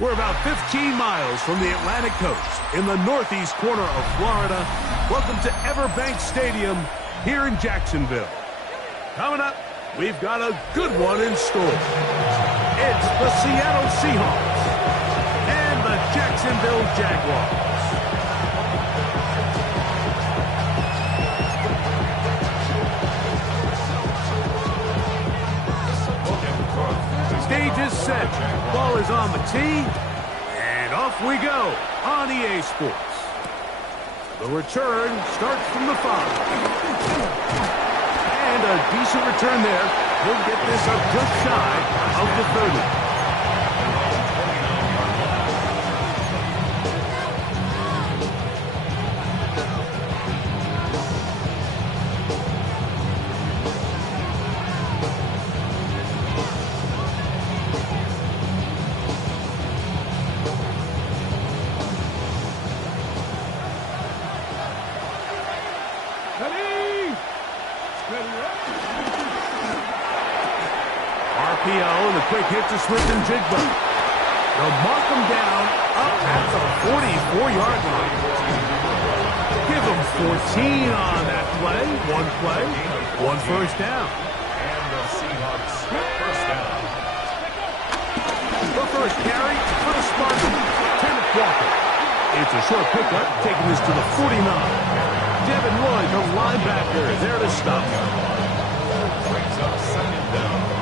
We're about 15 miles from the Atlantic coast in the northeast corner of Florida. Welcome to Everbank Stadium here in Jacksonville. Coming up, we've got a good one in store. It's the Seattle Seahawks and the Jacksonville Jaguars. Stage is set. Ball is on the tee. And off we go on EA Sports. The return starts from the 5. And a decent return there. He'll get this up just shy of the 30. RPO and a quick hit to Smith and Jigba. They'll mark them down up at the 44-yard line. Give them 14 on that play. One first down. And the Seahawks first down. The first carry for the Spartans, Kenneth Walker. It's a short pickup, taking this to the 49. Devin Lloyd, the linebacker, there to stop. Brings up second down.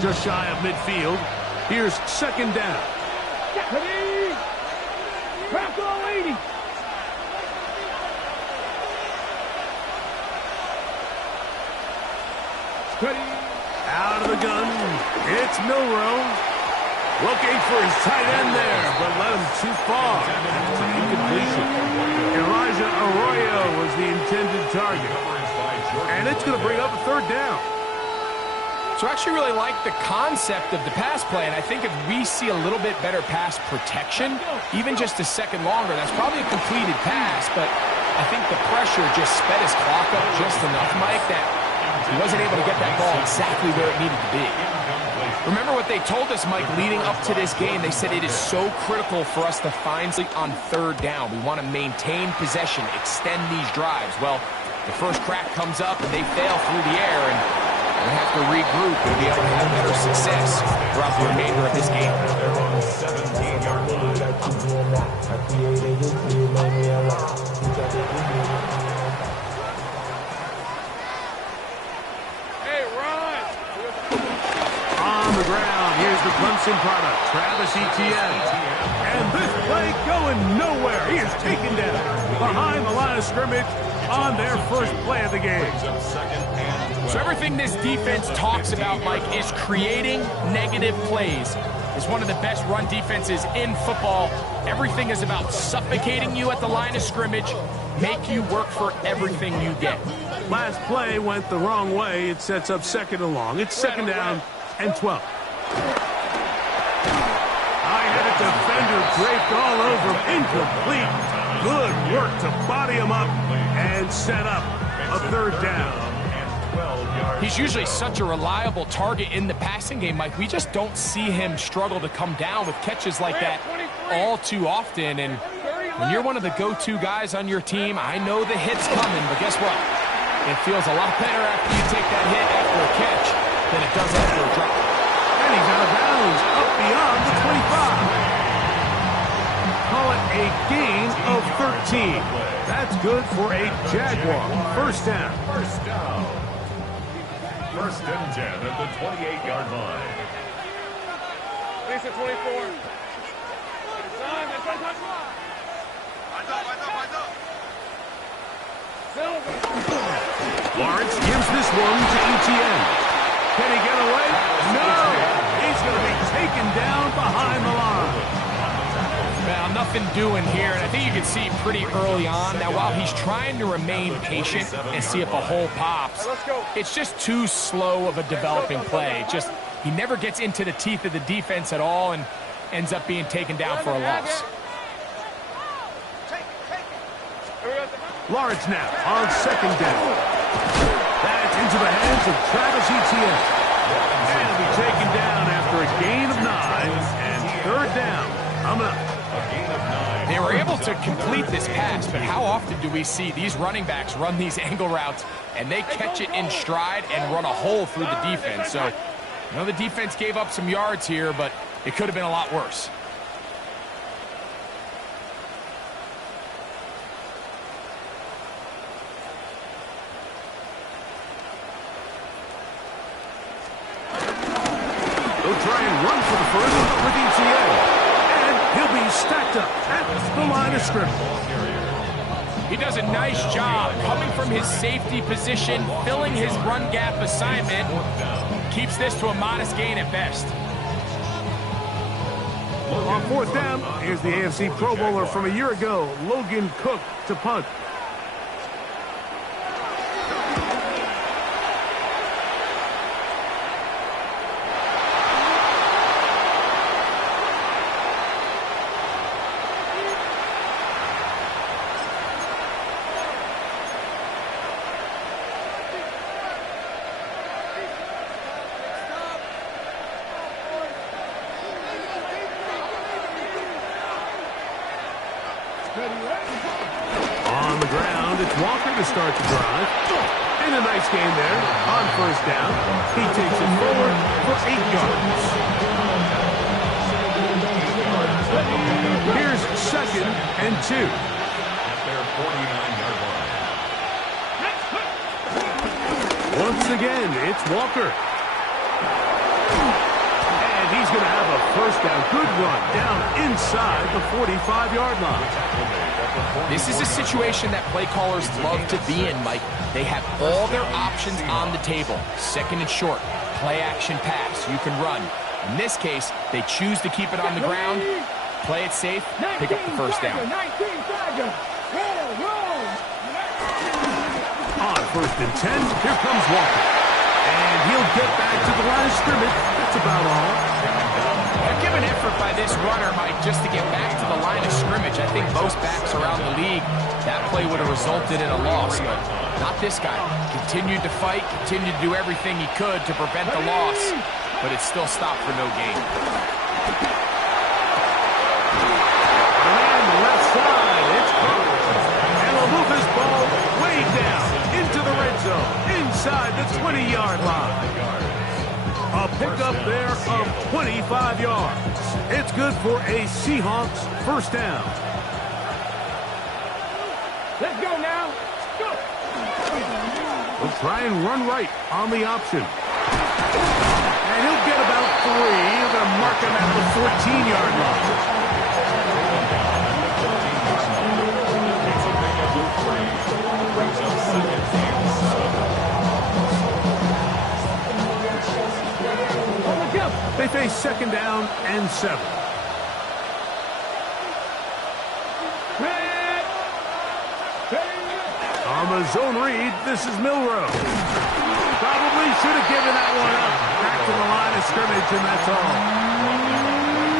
Just shy of midfield. Here's second down. Ready? Crack all 80. Ready? Out of the gun. It's Milrow. Looking for his tight end there, but led him too far. It's an incompletion. Elijah Arroyo was the intended target. And it's going to bring up a third down. So I actually really like the concept of the pass play, and I think if we see a little bit better pass protection, even just a second longer, that's probably a completed pass, but I think the pressure just sped his clock up just enough, Mike, that he wasn't able to get that ball exactly where it needed to be. Remember what they told us, Mike, leading up to this game. They said it is so critical for us to find on third down. We want to maintain possession, extend these drives. Well, the first crack comes up, and they fail through the air, and we have to regroup and be able to have better success throughout the remainder of this game. They're on the 17-yard line. Hey, Ron! On the ground, here's the Clemson product, Travis Etienne. And this play going nowhere. He is taken down behind the line of scrimmage on their first play of the game. So everything this defense talks about, Mike, is creating negative plays. It's one of the best run defenses in football. Everything is about suffocating you at the line of scrimmage, make you work for everything you get. Last play went the wrong way. It sets up second and long. It's second down and 12. I had a defender draped all over him. Incomplete. Good work to body him up and set up a third down. He's usually such a reliable target in the passing game, Mike. We just don't see him struggle to come down with catches like that all too often. And when you're one of the go-to guys on your team, I know the hit's coming, but guess what? It feels a lot better after you take that hit after a catch than it does after a drop. And he's out of bounds, up beyond the 25. Call it a gain of 13. That's good for a Jaguar. First down. First and 10 at the 28-yard line. Lisa 24. Lawrence gives this one to ETN. Can he get away? No! He's going to be taken down behind the line. Well, nothing doing here, and I think you can see pretty early on. Now, while he's trying to remain patient and see if a hole pops, it's just too slow of a developing play. Just, he never gets into the teeth of the defense at all and ends up being taken down for a loss. Lawrence now on second down. That's into the hands of Travis Etienne. And he'll be taken down after a gain of 9 and third down. Coming up. They were able to complete this pass, but how often do we see these running backs run these angle routes and they catch it in stride and run a hole through the defense? So, you know, the defense gave up some yards here, but it could have been a lot worse. They'll try and run for the first with ETA. And he'll be stacked up at the line of scrimmage. He does a nice job coming from his safety position, filling his run gap assignment. Keeps this to a modest gain at best. On fourth down, here's the AFC Pro Bowler from a year ago, Logan Cook, to punt. On the ground, it's Walker to start the drive. And a nice game there on first down. He takes it forward for 8 yards. Here's second and 2. At their 49-yard line. Once again, it's Walker. And he's going to have a first down. Good run down inside the 45-yard line. This is a situation that play callers love to be in, Mike. They have all their options on the table. Second and short, play action pass, you can run. In this case, they choose to keep it on the ground, play it safe, pick up the first down. On first and 10, here comes Walker. And he'll get back to the line of scrimmage. That's about all. Heck of an effort by this runner, Mike, just to get back to the line of scrimmage. I think most backs around the league, that play would have resulted in a loss, but not this guy. Continued to fight, continued to do everything he could to prevent the loss, but it still stopped for no gain. And left side, it's Cook. And he'll move his ball way down into the red zone, inside the 20-yard line. A pickup there of 25 yards. It's good for a Seahawks first down. Let's go now. Go. We'll try and run right on the option. And he'll get about 3. They're going to mark him at the 14-yard line. They face second down and 7. On the zone read, this is Milrow. Probably should have given that one up. Back to the line of scrimmage, and that's all.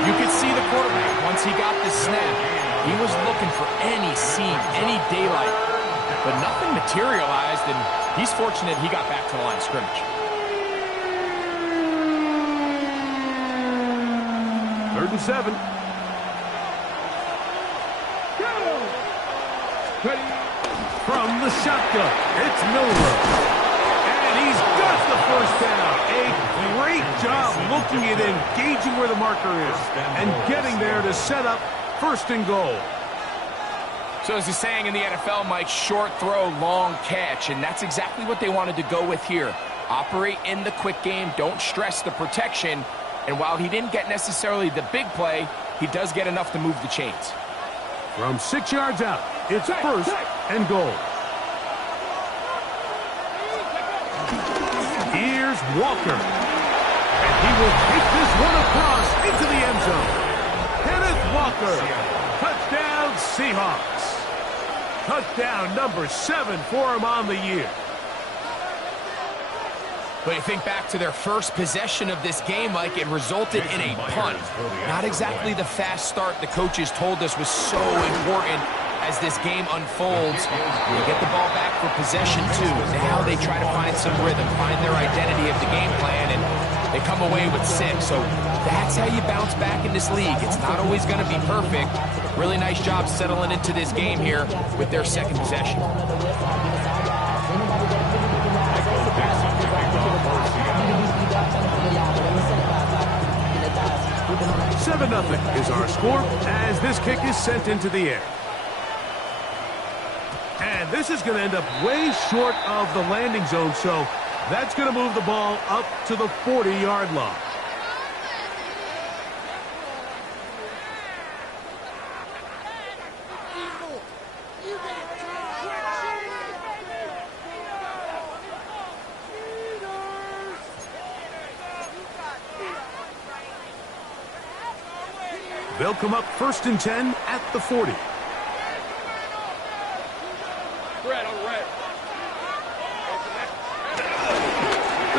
You could see the quarterback, once he got the snap, he was looking for any seam, any daylight. But nothing materialized, and he's fortunate he got back to the line of scrimmage. Third and 7. From the shotgun, it's Milrow. And he's got the first down. A great job looking at engaging where the marker is and getting there to set up first and goal. So as the saying in the NFL, Mike, short throw, long catch, and that's exactly what they wanted to go with here. Operate in the quick game, don't stress the protection, And while he didn't get necessarily the big play, he does get enough to move the chains. From 6 yards out, it's first and goal. Here's Walker. And he will take this one across into the end zone. Kenneth Walker. Touchdown, Seahawks. Touchdown number 7 for him on the year. But you think back to their first possession of this game, Mike, it resulted in a punt. Not exactly the fast start the coaches told us was so important as this game unfolds. They get the ball back for possession, too. Now they try to find some rhythm, find their identity of the game plan, and they come away with 6. So that's how you bounce back in this league. It's not always going to be perfect. Really nice job settling into this game here with their second possession. 7-0 is our score as this kick is sent into the air. And this is going to end up way short of the landing zone, so that's going to move the ball up to the 40-yard line. They'll come up first and 10 at the 40. The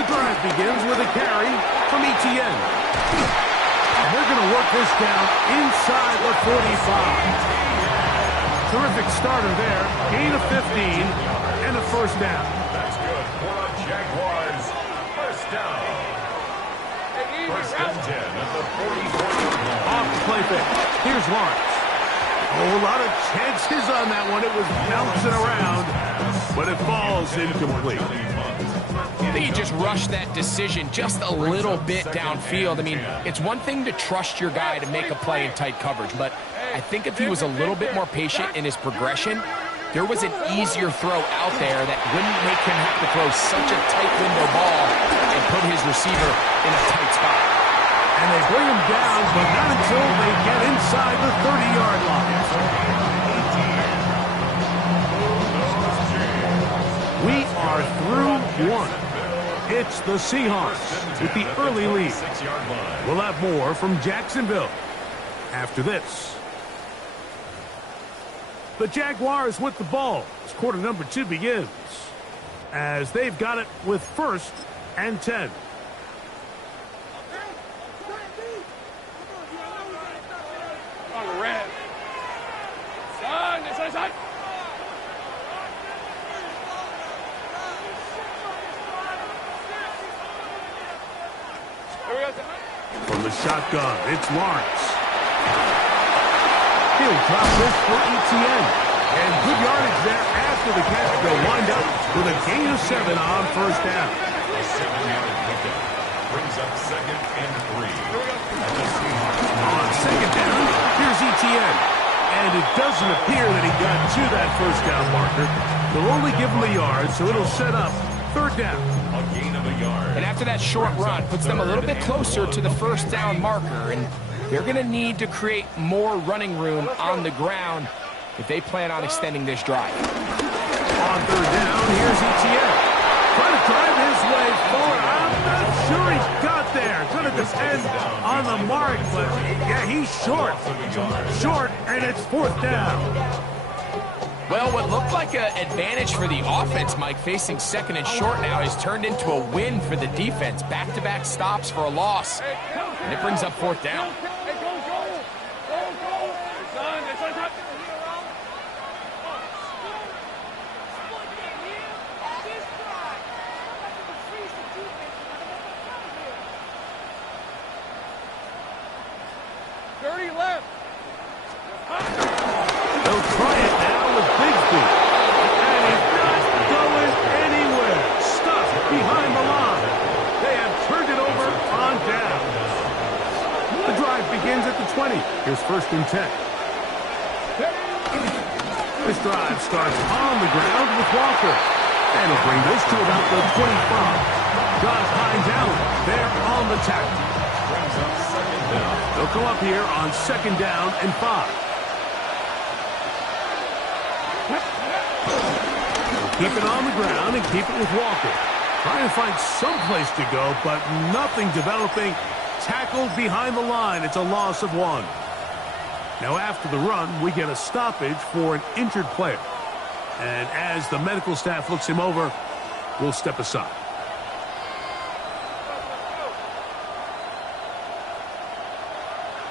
drive begins with a carry from Etienne. And they're going to work this down inside the 45. Terrific starter there. Gain of 15 and a first down. That's good for a Jaguars first down. First and 10 at the 44. Off the play fake. Here's Lawrence. Oh, a lot of chances on that one. It was bouncing around, but it falls incomplete. I think he just rushed that decision just a little bit downfield. I mean, it's one thing to trust your guy to make a play in tight coverage, but I think if he was a little bit more patient in his progression, there was an easier throw out there that wouldn't make him have to throw such a tight window ball and put his receiver in a tight spot. And they bring him down, but not until they get inside the 30-yard line. We are through one. It's the Seahawks with the early lead. We'll have more from Jacksonville after this. The Jaguars with the ball as quarter number 2 begins, as they've got it with first and 10. From the shotgun, it's Lawrence. He'll drop this for Etienne. And good yardage there after the catch. They'll wind up with a gain of 7 on first down. A 7-yard pickup brings up second and 3. On second down, here's Etienne. And it doesn't appear that he got to that first down marker. They'll only give him a yard, so it'll set up third down. A gain of a yard. And after that short run, puts them a little bit closer to the first down marker. And they're going to need to create more running room on the ground if they plan on extending this drive. On third down, here's Etienne. Trying to drive his way forward. I'm not sure he got there. Going to depend on the mark, but yeah, he's short. Short, and it's fourth down. Well, what looked like an advantage for the offense, Mike, facing second and short now, has turned into a win for the defense. Back-to-back stops for a loss. And it brings up fourth down. They'll try it now with Bigsby. And he's not going anywhere. Stuck behind the line. They have turned it over on down. The drive begins at the 20. Here's first and 10. This drive starts on the ground with Walker. And he'll bring this to about the 25. Josh Hines Allen there on the tackle. They'll come up here on 2nd down and 5. Keep it on the ground and keep it with Walker. Trying to find some place to go, but nothing developing. Tackled behind the line. It's a loss of 1. Now after the run, we get a stoppage for an injured player. And as the medical staff looks him over, we'll step aside.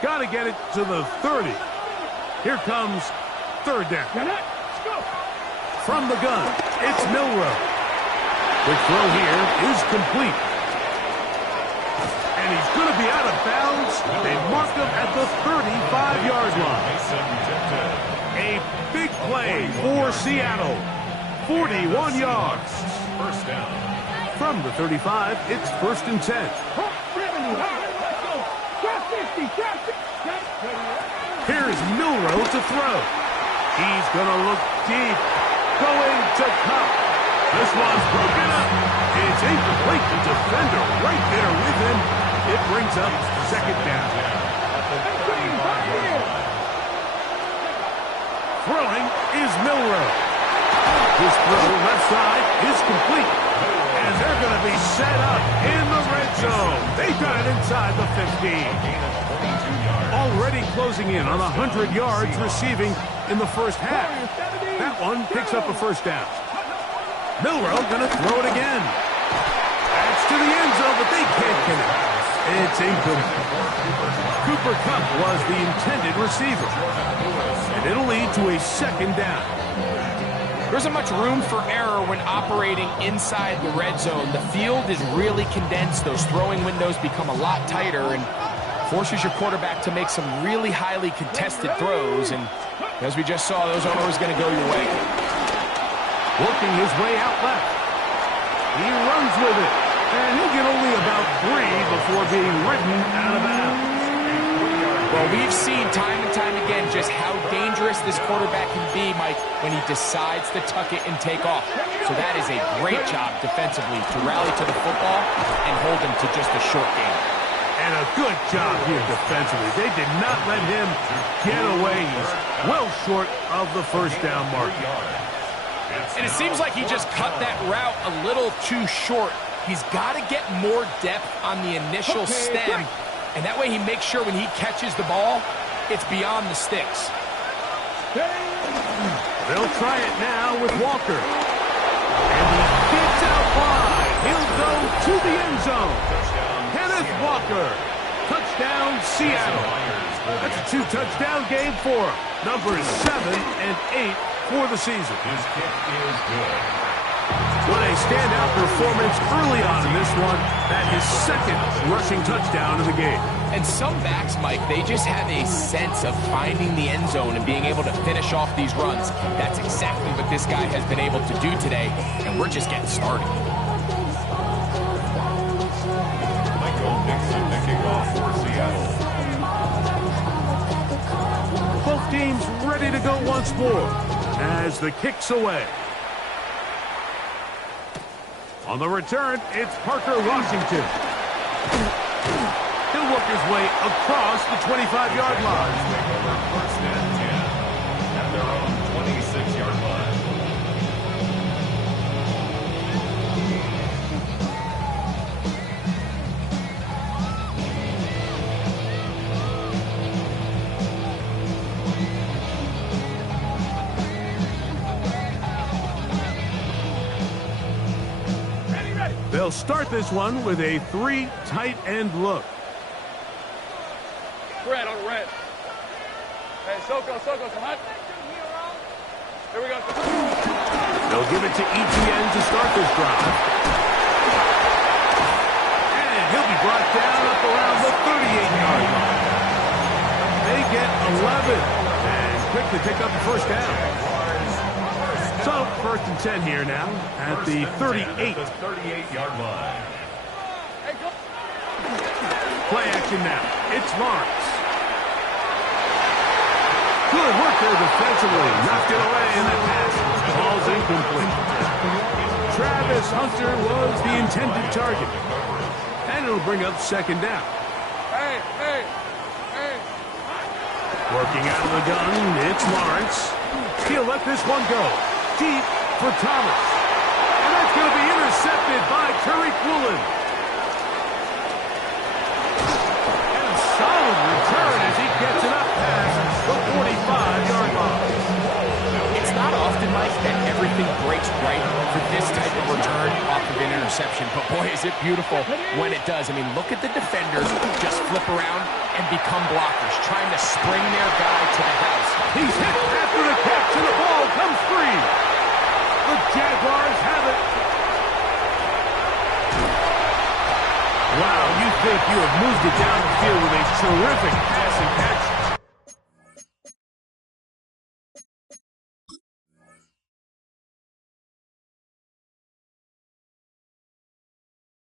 Got to get it to the 30. Here comes 3rd down. From the gun, it's Milroe. The throw here is complete. And he's going to be out of bounds. They mark him at the 35-yard line. A big play for Seattle. 41 yards. First down. From the 35, it's 1st and 10. Here's Milroe to throw. He's going to look deep. Going to Cup. This one's broken up. It's incomplete. The defender right there with him. It brings up 2nd down. Throwing is Milroe. His throw left side is complete. And they're going to be set up in the red zone. They got it inside the 15. Already closing in on 100 yards receiving in the first half. That one picks up a 1st down. Milroe going to throw it again. That's to the end zone, but they can't connect. It's incomplete. Cooper Kupp was the intended receiver. And it'll lead to a 2nd down. There isn't much room for error when operating inside the red zone. The field is really condensed. Those throwing windows become a lot tighter and forces your quarterback to make some really highly contested throws. And as we just saw, those aren't always going to go your way. Working his way out left. He runs with it. And he'll get only about 3 before being ridden out of bounds. Well, we've seen time and time again just how dangerous this quarterback can be, Mike, when he decides to tuck it and take off. So that is a great job defensively to rally to the football and hold him to just a short game. And a good job here defensively. They did not let him get away. He's well short of the 1st down mark. And it seems like he just cut that route a little too short. He's got to get more depth on the initial stem. And that way he makes sure when he catches the ball, it's beyond the sticks. They'll try it now with Walker. And he gets out wide. He'll go to the end zone. Kenneth Walker. Touchdown, Seattle. That's a 2-touchdown game for him. Numbers 7 and 8 for the season. His kick is good. What a standout performance early on in this one. That his 2nd rushing touchdown of the game. And some backs, Mike, they just have a sense of finding the end zone and being able to finish off these runs. That's exactly what this guy has been able to do today, and we're just getting started. Michael Nixon, the kickoff for Seattle. Both teams ready to go once more as the kick's away. On the return, it's Parker Washington. He'll work his way across the 25-yard line. First and 10 at their own 26-yard line. They'll start this one with a 3 tight end look. Red on red. Hey, Soko, come on. Here we go. They'll give it to ETN to start this drive. And he'll be brought down up around the 38-yard line. They get 11 and quickly pick up the 1st down. So, 1st and 10 here now at the 38. The 38-yard line. Play action now. It's Lawrence. Good work there defensively. Knocked it away, and that pass falls incomplete. Travis Hunter was the intended target. And it'll bring up 2nd down. Hey. Working out of the gun, it's Lawrence. He'll let this one go. Deep for Thomas. And that's going to be intercepted by Tariq Woolen. And a solid return as he gets it up past the 45-yard line. It's not often, Mike, that everything breaks right for this type of return off of an interception. But, boy, is it beautiful when it does. I mean, look at the defenders just flip around and become blockers, trying to spring their guy to the house. He's hit after the catch, and the ball comes free. The Jaguars have it. Wow, you think you have moved it down the field with a terrific pass and catch.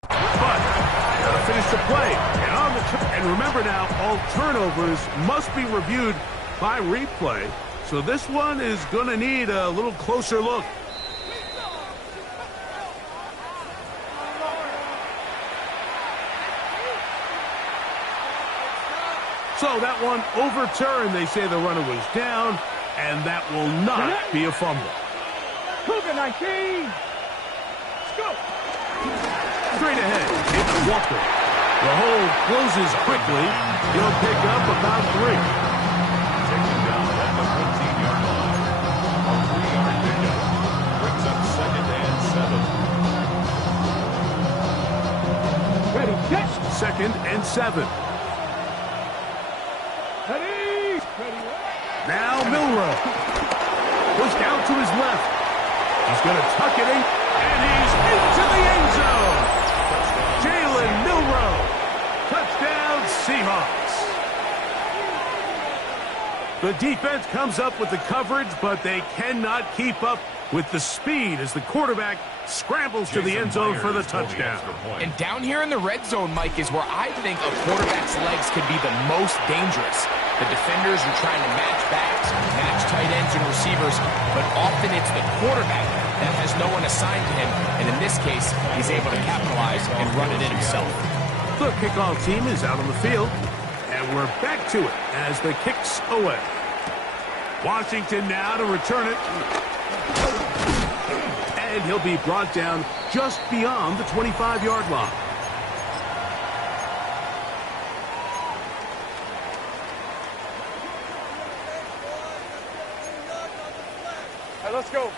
But gotta finish the play. And remember now, all turnovers must be reviewed by replay. So this one is going to need a little closer look. So that one overturned. They say the runner was down, and that will not be a fumble. Cougar 19. Let's go. Straight ahead, it's Walker. The hole closes quickly. He'll pick up about 3. Taken down at the 14-yard line. A 3-yard pickup brings up 2nd and 7. Ready, catch. 2nd and 7. Ready. Now Milroe. Goes down to his left. He's going to tuck it in, and he's into the end zone. Jalen Milroe. Touchdown, Seahawks. The defense comes up with the coverage, but they cannot keep up with the speed as the quarterback scrambles to the end zone for the touchdown. And down here in the red zone, Mike, is where I think a quarterback's legs can be the most dangerous. The defenders are trying to match backs, match tight ends and receivers, but often it's the quarterback that has no one assigned to him, and in this case, he's able to capitalize and run it in himself. The kickoff team is out on the field, and we're back to it as the kick's away. Washington now to return it. And he'll be brought down just beyond the 25-yard line. Hey, let's go.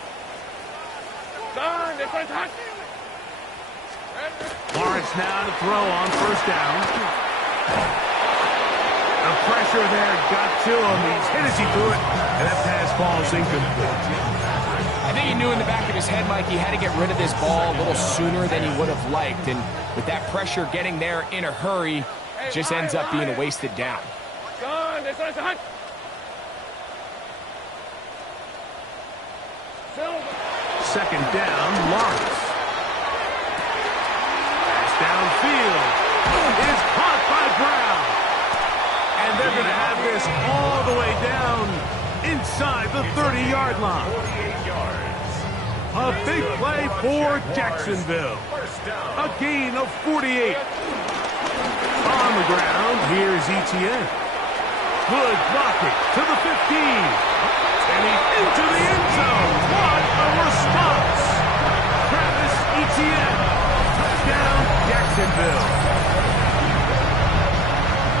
Lawrence now to throw on first down. The pressure there got to him. He's hit as he threw it, and that pass falls incomplete. I think he knew in the back of his head, Mike, he had to get rid of this ball a little sooner than he would have liked. And with that pressure getting there in a hurry, it just ends up being a wasted down. Second down, Lawrence. Pass downfield. Is caught by Brown. And they're going to have this all the way down inside the 30-yard line. 48 yards. A big play for Jacksonville. A gain of 48. On the ground, here's Etienne. Good blocking to the 15. And he's into the end zone. What a response. Travis Etienne. Touchdown, Jacksonville.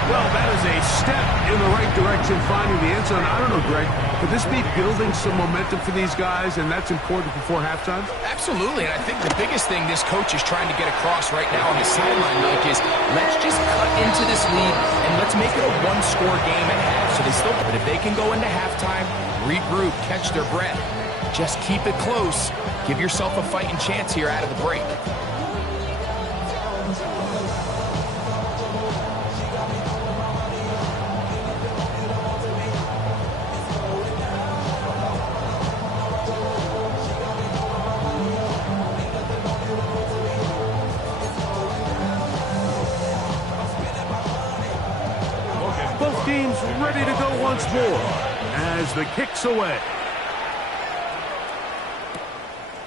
Well, that is a step in the right direction, finding the end zone. I don't know, Greg, could this be building some momentum for these guys, and that's important before halftime? Absolutely, and I think the biggest thing this coach is trying to get across right now on the sideline, Mike, is let's just cut into this lead, and let's make it a one-score game at half. So they still, but if they can go into halftime, regroup, catch their breath, just keep it close, give yourself a fighting chance here out of the break. Both teams ready to go once more as the kick's away.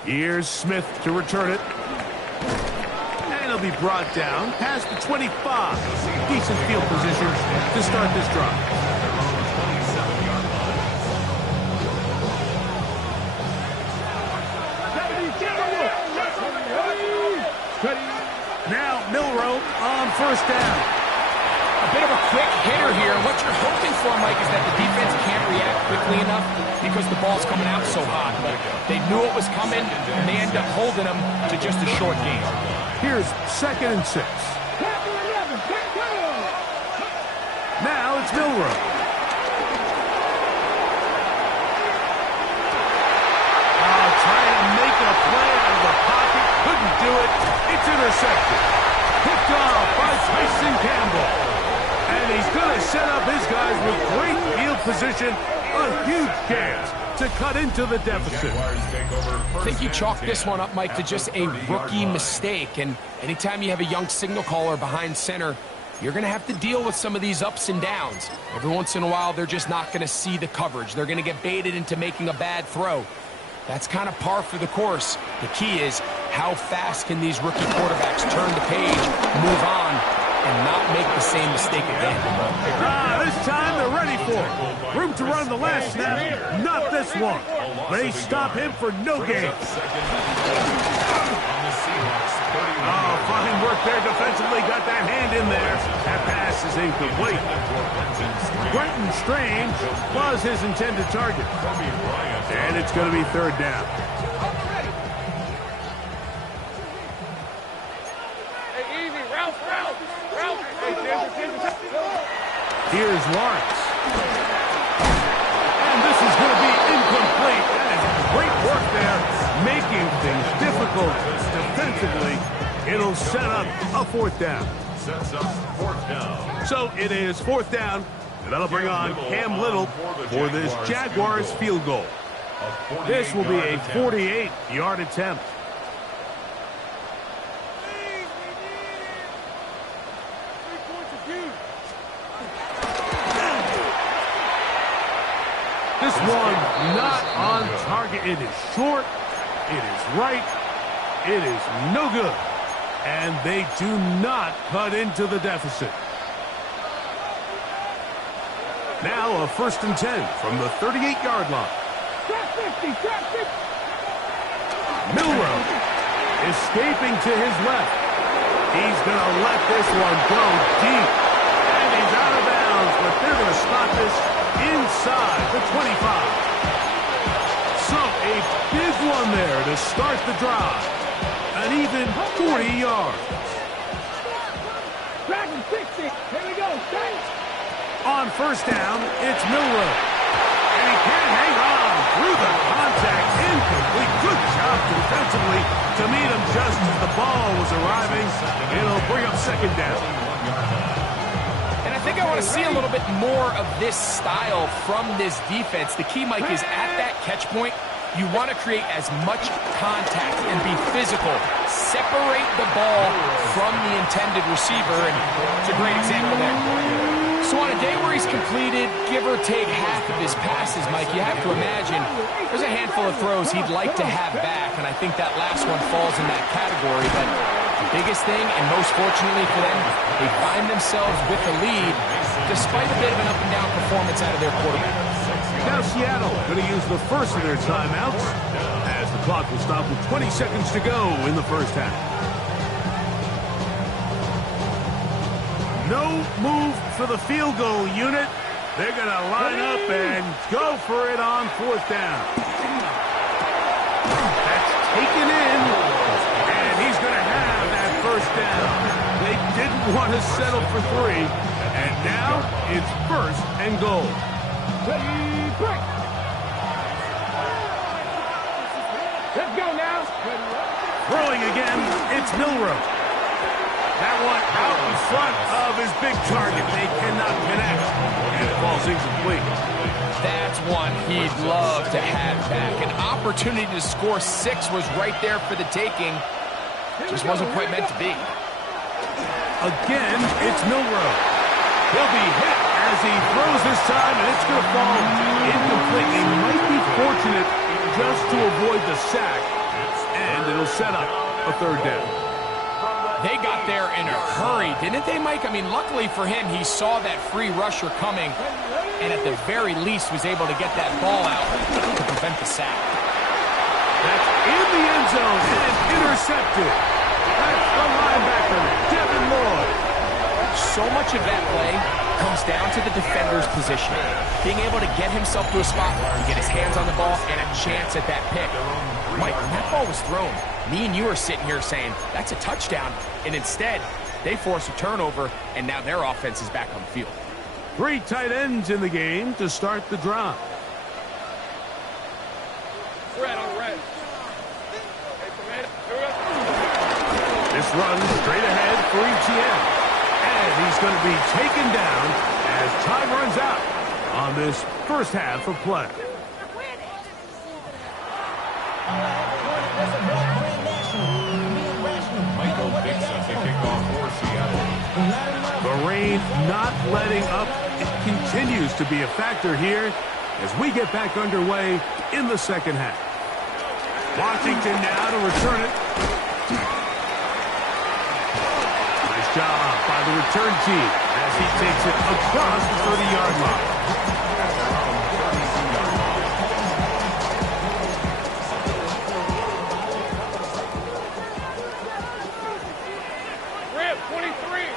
Here's Smith to return it. And he'll be brought down past the 25. Decent field position to start this drive. first down. A bit of a quick hitter here. What you're hoping for, Mike, is that the defense can't react quickly enough because the ball's coming out so hot. But they knew it was coming, and they end up holding them to just a short game. Here's 2nd and 6. Now it's Milroe. Trying to make a play out of the pocket. Couldn't do it. It's intercepted. Picked off by Tyson Campbell. And he's going to set up his guys with great field position. A huge chance to cut into the deficit. I think you chalk this one up, Mike, to just a rookie mistake. And anytime you have a young signal caller behind center, you're going to have to deal with some of these ups and downs. Every once in a while, they're just not going to see the coverage. They're going to get baited into making a bad throw. That's kind of par for the course. The key is how fast can these rookie quarterbacks turn the page, move on, and not make the same mistake again. This time they're ready for it. Room to run the last snap, not this one. They stop him for no gain. Fine work there defensively. Got that hand in there. That pass is incomplete. Brenton Strange was his intended target. And it's going to be 3rd down. Hey, easy. Ralph. Here's Lawrence. And this is going to be incomplete. That is great work there, making things difficult defensively. It'll set up a 4th down. Sets up 4th down. So it is 4th down, and that'll bring on Cam Little for this Jaguars field goal. This will be a 48-yard attempt. This one not on target. It is short. It is right. It is no good. And they do not cut into the deficit. Now a 1st and 10 from the 38-yard line. Milroe escaping to his left. He's going to let this one go deep. And he's out of bounds, but they're going to stop this inside the 25. So a big one there to start the drive. An even 40 yards. Here we go. On 1st down, it's Milroe. And he can't hang on through the contact. Incomplete. Good job defensively to meet him just as the ball was arriving. It'll bring up 2nd down. And I think I want to see a little bit more of this style from this defense. The key, Mike, is at that catch point, you want to create as much contact and be physical. Separate the ball from the intended receiver, and it's a great example there. So on a day where he's completed, give or take half of his passes, Mike, you have to imagine there's a handful of throws he'd like to have back, and I think that last one falls in that category. But the biggest thing, and most fortunately for them, they find themselves with the lead despite a bit of an up-and-down performance out of their quarterback. Now Seattle going to use the first of their timeouts as the clock will stop with 20 seconds to go in the 1st half. No move for the field goal unit. They're going to line up and go for it on 4th down. That's taken in, and he's going to have that 1st down. They didn't want to settle for 3, and now it's 1st and goal. Let's go now. Throwing again, it's Milroe. That one out in front of his big target. They cannot connect, and it falls incomplete. That's one he'd love to have back. An opportunity to score 6 was right there for the taking. Just wasn't quite meant to be. Again, it's Milroe. He'll be hit as he throws this time, and it's going to fall incomplete. He might be fortunate just to avoid the sack, and it'll set up a 3rd down. They got there in a hurry, didn't they, Mike? I mean, luckily for him, he saw that free rusher coming, and at the very least was able to get that ball out to prevent the sack. That's in the end zone and intercepted. That's the linebacker, Devin Lloyd. so much of that play comes down to the defender's position. Being able to get himself to a spot, to get his hands on the ball, and a chance at that pick. Mike, when that ball was thrown, me and you are sitting here saying, that's a touchdown. And instead, they force a turnover, and now their offense is back on the field. 3 tight ends in the game to start the drive. Red on red. This runs straight ahead for ETN. And he's going to be taken down as time runs out on this first half of play. The rain not letting up. It continues to be a factor here as we get back underway in the second half. Washington now to return it. Nice job by the return team as he takes it across the 30-yard line. Rip, 23.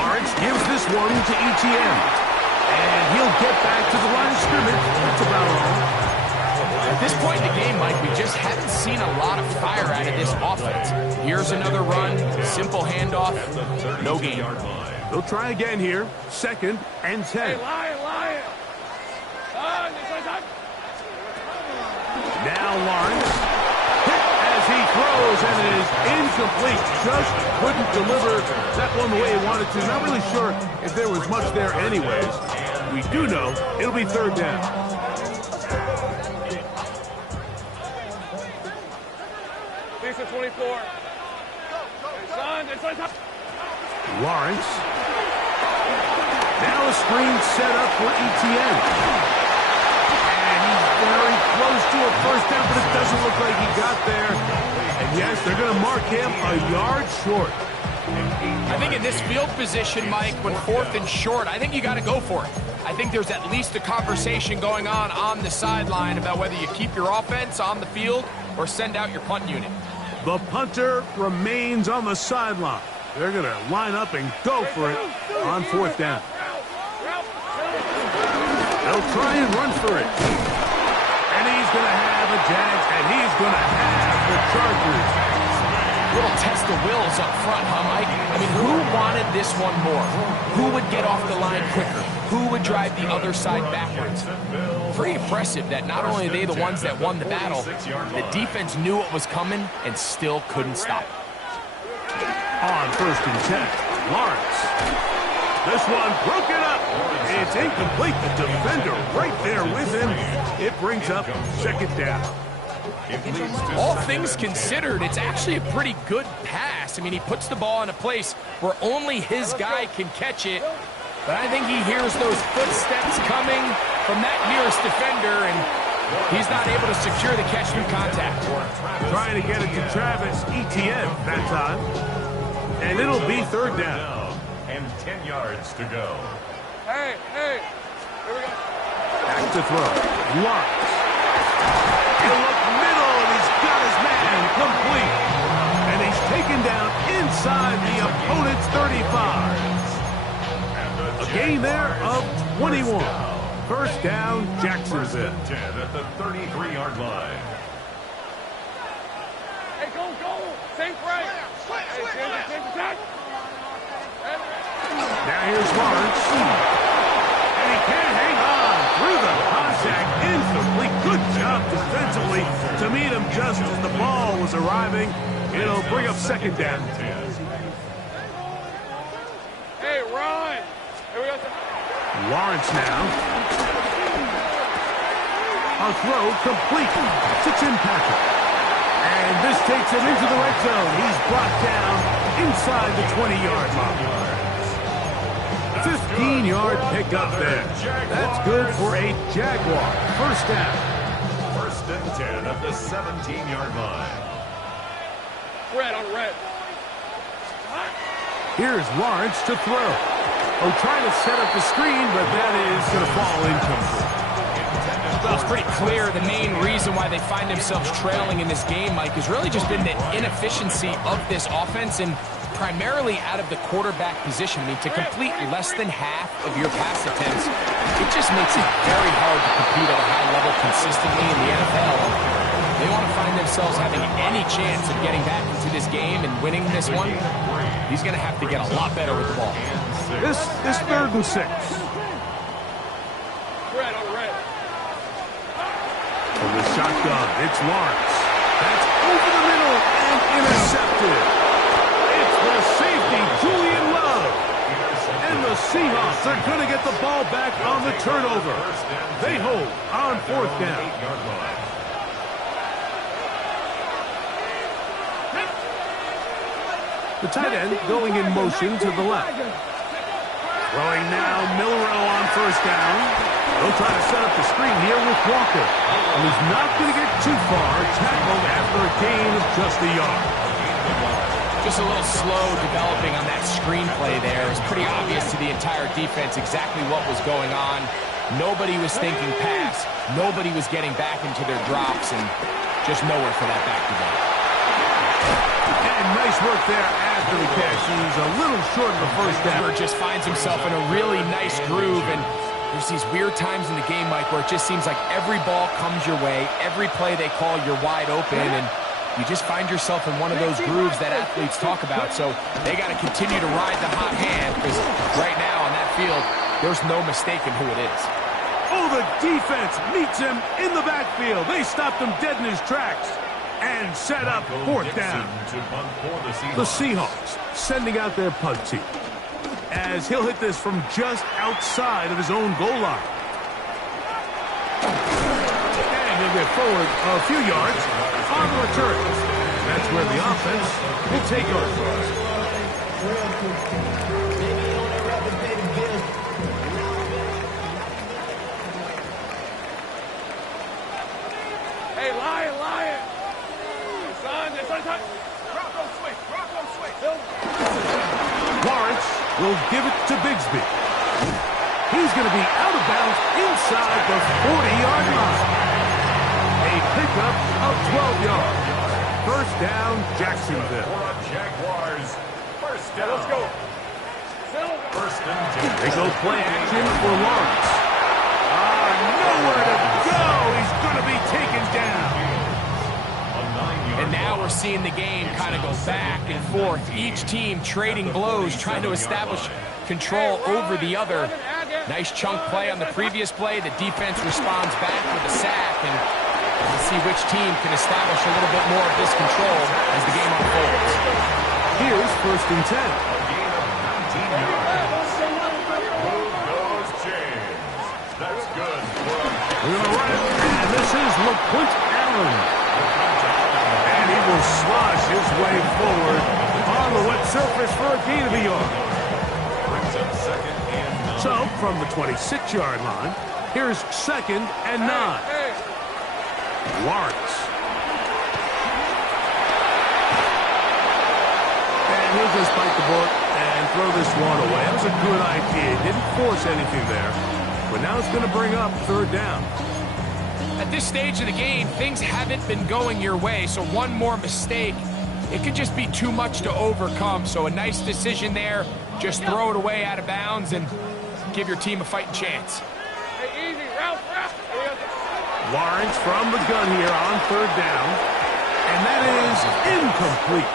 Lawrence gives this one to ETN. And he'll get back to the line of scrimmage. That's about all. At this point in the game, Mike, we just haven't seen a lot of fire out of this offense. Here's another run, simple handoff, no gain. They'll try again here, 2nd and 10. Hey, lion. Now Lawrence hit as he throws, and it is incomplete. Just couldn't deliver that one the way he wanted to. Not really sure if there was much there anyways. We do know it'll be 3rd down. Lisa 24. Lawrence. Now a screen set up for ETN. And he's very close to a first down, but it doesn't look like he got there. And yes, they're going to mark him a yard short. I think in this field position, Mike, when 4th and short, I think you got to go for it. I think there's at least a conversation going on the sideline about whether you keep your offense on the field or send out your punt unit. The punter remains on the sideline. They're going to line up and go for it on 4th down. They'll try and run for it. And he's going to have a Jags, and he's going to have the Chargers. Little test the wills up front, huh, Mike? I mean, who wanted this one more? Who would get off the line quicker? Who would drive the other side backwards? Pretty impressive that not only are they the ones that won the battle, the defense knew what was coming and still couldn't stop it. On 1st and 10, Lawrence. This one broken up. It's incomplete. The defender right there with him. It brings up 2nd down. All things considered, it's actually a pretty good pass. I mean, he puts the ball in a place where only his guy can catch it. But I think he hears those footsteps coming from that nearest defender, and he's not able to secure the catch through contact. Trying to get it to Travis Etienne that time. And it'll be 3rd down. And 10 yards to go. Hey, here we go. Back to throw. Lawrence. He'll look middle, and he's got his man complete. And he's taken down inside the opponent's 35. A gain there of 21. 1st down, Jacksonville. 10 at the 33-yard line. Hey, go. Safe right. Now here's Lawrence. And he can't hang on through the contact. Incomplete. Good job defensively to meet him just as the ball was arriving. It'll bring up 2nd down. Hey, run. Here we go. Lawrence now. A throw complete to Tim Patrick. And this takes him into the red zone. He's brought down inside the 20-yard line. 15-yard pickup there. That's good for a Jaguar. 1st down. 1st and 10 at the 17-yard line. Red on red. Here's Lawrence to throw. Oh, trying to set up the screen, but that is going to fall incomplete. Well, it's pretty clear the main reason why they find themselves trailing in this game, Mike, has really just been the inefficiency of this offense. And primarily out of the quarterback position. I mean, to complete less than half of your pass attempts, it just makes it very hard to compete at a high level consistently in the NFL. They want to find themselves having any chance of getting back into this game and winning this one. He's going to have to get a lot better with the ball. This is 3rd and 6. Red on the red. From the shotgun, it's Lawrence. That's over the middle and intercepted. It's the safety, Julian Love. And the Seahawks are going to get the ball back on the turnover. They hold on 4th down. The tight end going in motion to the left. Throwing now, Milrow on 1st down. They'll try to set up the screen here with Walker. And he's not going to get too far, tackled after a gain of just a yard. Just a little slow developing on that screenplay there. It was pretty obvious to the entire defense exactly what was going on. Nobody was thinking pass. Nobody was getting back into their drops, and just nowhere for that back to go. And nice work there after the catch. He's a little short of the 1st down. Just finds himself in a really nice groove, and there's these weird times in the game, Mike, where it just seems like every ball comes your way, every play they call, you're wide open, and you just find yourself in one of those grooves that athletes talk about. So they got to continue to ride the hot hand, because right now on that field, there's no mistaking who it is. Oh, the defense meets him in the backfield. They stopped him dead in his tracks and set up 4th down. The Seahawks sending out their punt team, as he'll hit this from just outside of his own goal line. And he'll get forward a few yards on the return. That's where the offense will take over. Hey, Lion. Son, Rocco switch. Lawrence will give it to Bigsby. He's going to be out of bounds inside the 40-yard line. A pickup of 12 yards. 1st down, Jacksonville. Jaguars. 1st down. Let's go. 1st and 10. They go play action for Lawrence. Nowhere to go. He's going to be taken down. And now we're seeing the game kind of go back and forth. Each team trading blows, trying to establish control over the other. Nice chunk play on the previous play. The defense responds back with a sack, and we'll see which team can establish a little bit more of this control as the game unfolds. Here's 1st and 10. That's good. We're going to run it, and this is LaQuint Allen. And he will slosh his way forward on the wet surface for a gain of a yard. Brings up 2nd and 9. So, from the 26-yard line, here's 2nd and 9. Lawrence. And he'll just bite the bullet and throw this one away. That was a good idea. Didn't force anything there. But now it's going to bring up 3rd down. At this stage of the game, things haven't been going your way, so one more mistake, it could just be too much to overcome. So a nice decision there. Just throw it away out of bounds and give your team a fighting chance. Hey, easy. Route. Lawrence from the gun here on 3rd down. And that is incomplete.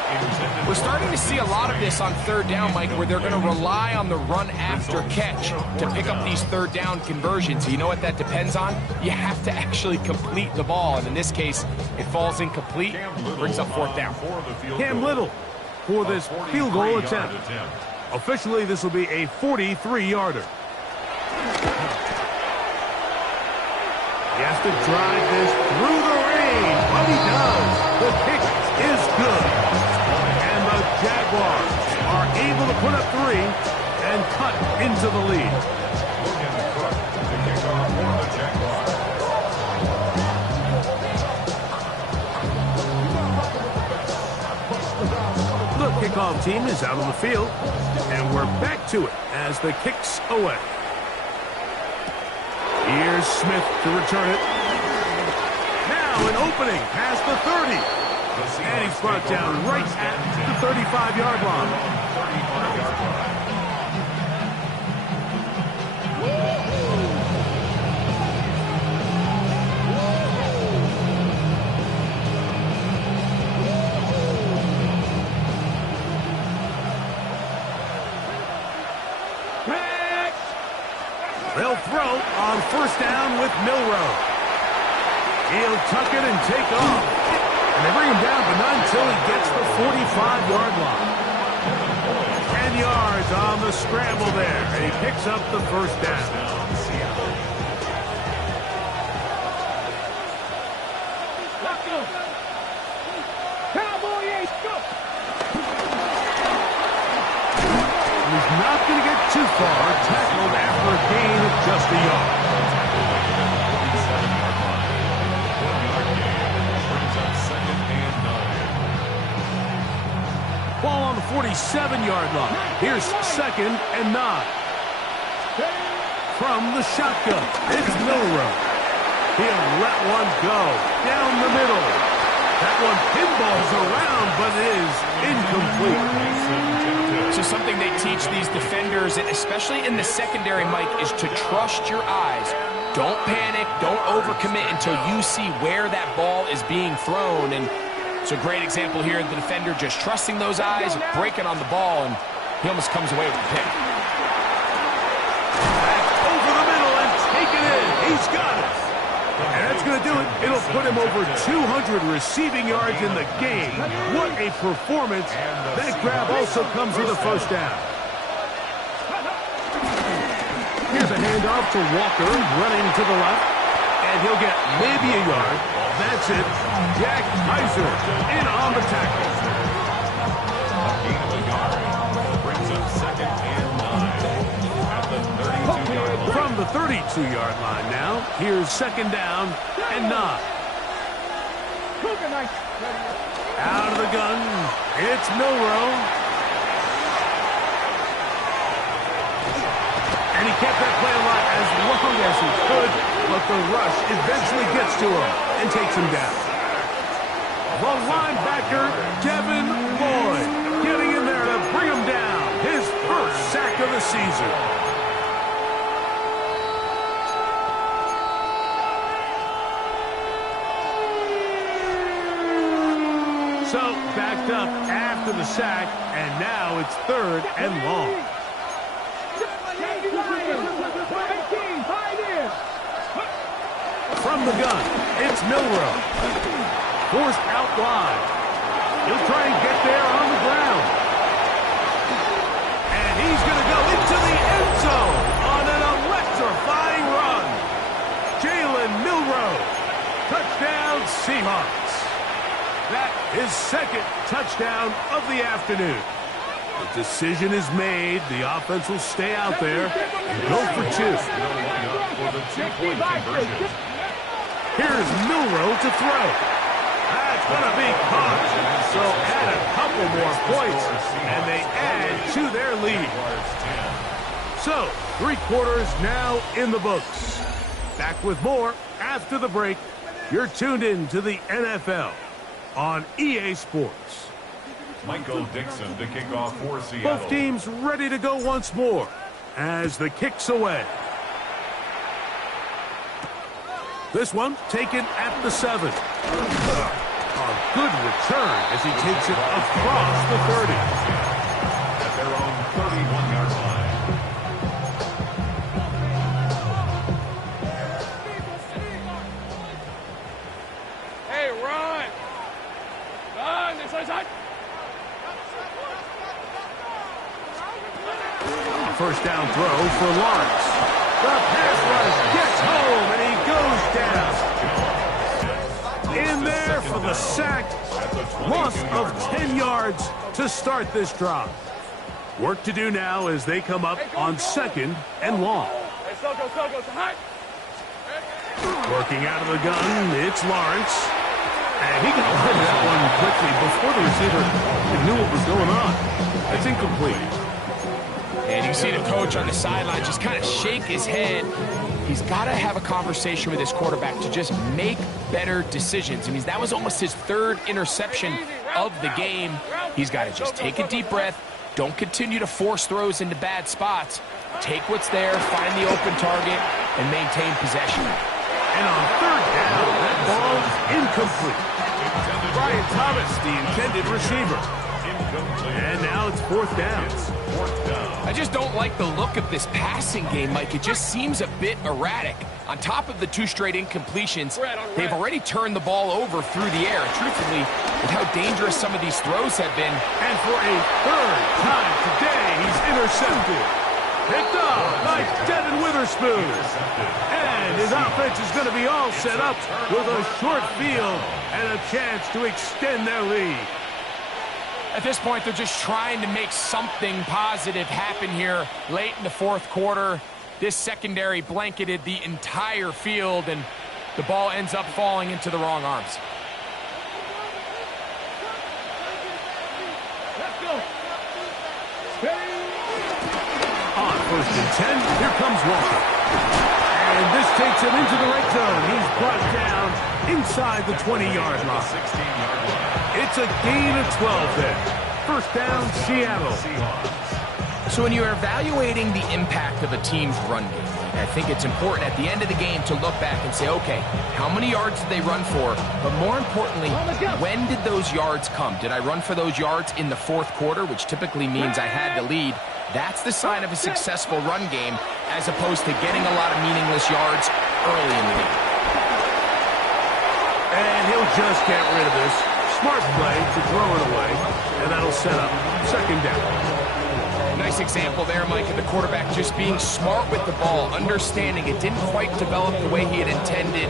We're starting to see a lot of this on 3rd down, Mike, where they're going to rely on the run after catch to pick up these 3rd down conversions. You know what that depends on? You have to actually complete the ball. And in this case, it falls incomplete, brings up 4th down. Cam Little for this field goal attempt. Officially, this will be a 43-yarder. He has to drive this through the rain, but he does. The kick is good. And the Jaguars are able to put up 3 and cut into the lead. The kickoff team is out on the field, and we're back to it as the kick's away. Here's Smith to return it. Now an opening past the 30. And he's brought down right at the 35-yard line. 35-yard line. They'll throw on first down with Milroe. He'll tuck it and take off. And they bring him down, but not until he gets the 45-yard line. 10 yards on the scramble there, and he picks up the first down. He's not going to get too far, tackled after a gain of just a yard. Ball on the 47-yard line. Here's second and 9. From the shotgun, it's Milroe. He'll let one go down the middle. That one pinballs around, but it is incomplete. So something they teach these defenders, especially in the secondary, Mike, is to trust your eyes. Don't panic. Don't overcommit until you see where that ball is being thrown. And it's a great example here. The defender just trusting those eyes, breaking on the ball, and he almost comes away with the pick. Back over the middle and take it in. He's got it. And that's going to do it. It'll put him over 200 receiving yards in the game. What a performance. That grab also comes with a first down. Here's a handoff to Walker, running to the left. And he'll get maybe a yard. That's it. Jack Kaiser in on the tackle. Gain of a yard. Brings up second and 9 at the 32-yard line. From the 32-yard line now, here's second down and 9. Out of the gun, it's Milroe. And he kept that play alive as long as he could, but the rush eventually gets to him and takes him down. The linebacker, Devin Lloyd, getting in there to bring him down. His first sack of the season. So, backed up after the sack, and now it's third and long. From the gun, it's Milroe. Forced out wide. He'll try and get there on the ground. And he's going to go into the end zone on an electrifying run. Jalen Milroe. Touchdown, Seahawks. That is second touchdown of the afternoon. The decision is made. The offense will stay out there and go for 2. Here's Milroe to throw. That's going to be caught. So add a couple more points, and they add to their lead. So, 3 quarters now in the books. Back with more after the break. You're tuned in to the NFL on EA Sports. Michael Dixon to kick off for Seattle. Both teams ready to go once more as the kick's away. This one taken at the 7. A good return as he takes it across the 30. At their own 31-yard line. Hey, run! Run! Inside! First down throw for Lawrence. The pass rush gets home, and he goes down. In there for the sack. Loss of 10 yards to start this drive. Work to do now as they come up on second and long. Hey, Soko, hot! Working out of the gun, it's Lawrence. And he got rid of that one quickly before the receiver knew what was going on. That's incomplete. And And you see the coach on the sideline just kind of shake his head. He's got to have a conversation with his quarterback to just make better decisions. I mean, that was almost his third interception of the game. He's got to just take a deep breath. Don't continue to force throws into bad spots. Take what's there, find the open target, and maintain possession. And on third down, that ball is incomplete. Brian Thomas, the intended receiver. And now it's fourth down. I just don't like the look of this passing game, Mike. It just seems a bit erratic. On top of the 2 straight incompletions, they've already turned the ball over through the air. And truthfully, with how dangerous some of these throws have been. And for a third time today, he's intercepted. Picked up by Devin Witherspoon. And his offense is going to be all set up with a short field and a chance to extend their lead. At this point, they're just trying to make something positive happen here late in the fourth quarter. This secondary blanketed the entire field, and the ball ends up falling into the wrong arms. Let's go. On first and 10, here comes Walker. And this takes him into the red zone. He's brought down inside the 20-yard line. It's a gain of 12 there. First down, Seattle. So when you're evaluating the impact of a team's run game, I think it's important at the end of the game to look back and say, okay, how many yards did they run for? But more importantly, when did those yards come? Did I run for those yards in the fourth quarter, which typically means I had the lead? That's the sign of a successful run game, as opposed to getting a lot of meaningless yards early in the game. And he'll just get rid of this. Smart play to throw it away, and that'll set up second down. Nice example there, Mike, of the quarterback just being smart with the ball, understanding it didn't quite develop the way he had intended.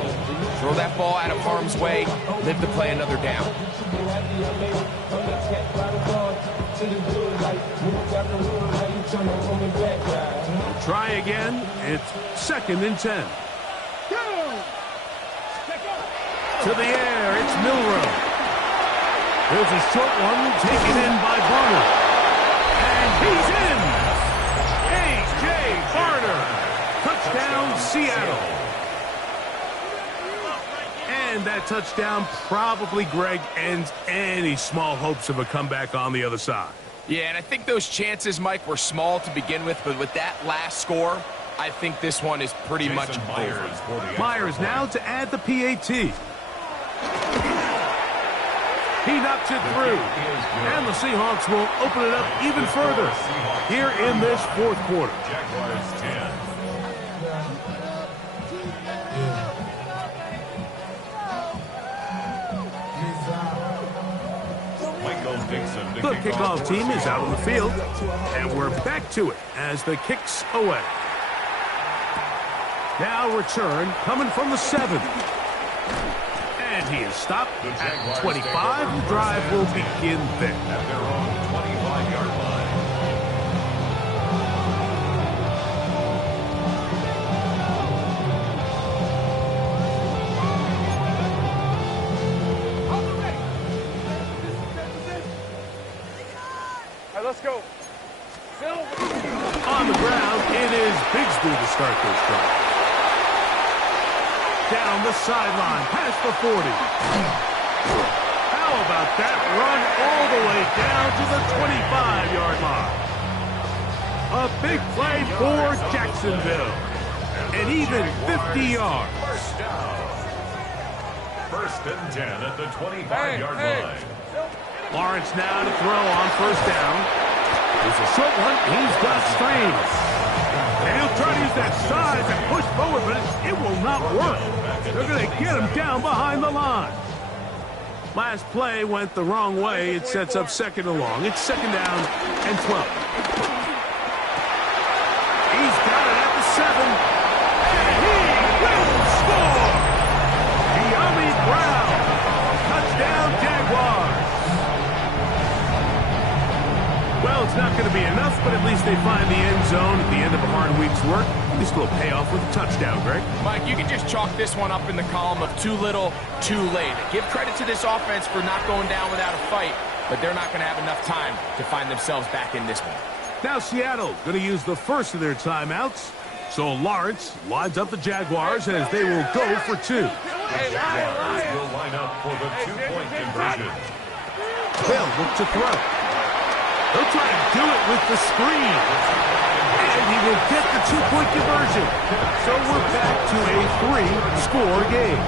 Throw that ball out of harm's way, live to play another down. Try again. It's second and 10. To the air, it's Milroe. There's a short one taken in by Barner. And he's in! A.J. Barner. Touchdown, Seattle. And that touchdown probably, Greg, ends any small hopes of a comeback on the other side. Yeah, and I think those chances, Mike, were small to begin with, but with that last score, I think this one is pretty much over. Myers now to add the PAT. He knocks it through, and the Seahawks will open it up even further here in this fourth quarter. Jaguars 10. The kickoff team is out on the field, and we're back to it as the kick's away. Now return coming from the 7. And he is stopped at 25. The drive will begin there. At their own 25-yard line. All right, let's go. On the ground, it is Bigsby to start this drive. Down the sideline, past the 40. How about that run all the way down to the 25-yard line? A big play for Jacksonville. And even 50 yards. First down. First and 10 at the 25-yard line. Lawrence now to throw on first down. There's a short one. He's got streams. And he'll try to use that size and push forward, but it will not work. They're going to get him down behind the line. Last play went the wrong way. It sets up second and long. It's second down and 12. He's got it at the 7. And he will score! De'Ami Brown. Touchdown, Jaguars. Well, it's not going to be enough, but at least they find the end zone at the end of a hard week's work. At least will pay off with a touchdown, Greg. Mike, you can just chalk this one up in the column of too little, too late. Give credit to this offense for not going down without a fight, but they're not going to have enough time to find themselves back in this one. Now Seattle going to use the first of their timeouts. So Lawrence lines up the Jaguars as they will go for two. Jaguars will line up for the two-point conversion. They'll look to throw. He'll try to do it with the screen. And he will get the two-point conversion. So we're back to a three-score game.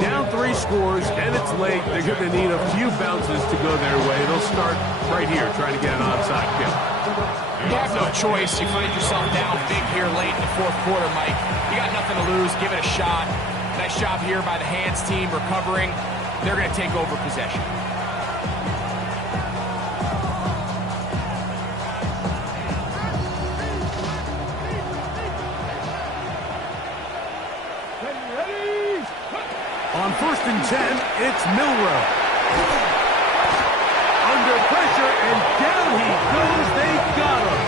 Down 3 scores, and it's late. They're going to need a few bounces to go their way. They'll start right here trying to get an onside kick. You have no choice. You find yourself down big here late in the fourth quarter, Mike. You got nothing to lose. Give it a shot. Nice job here by the hands team recovering. They're going to take over possession. On 1st and 10, it's Milroe. Under pressure, and down he goes. They got him.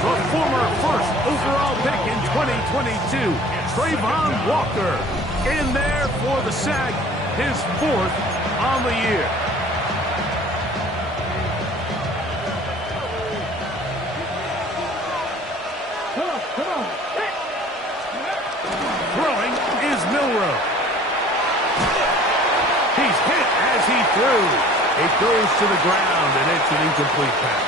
The former first overall pick in 2022, Trayvon Walker, in there for the sack, his 4th on the year. Come on. Throwing is Milroe. He's hit as he threw. It goes to the ground, and it's an incomplete pass.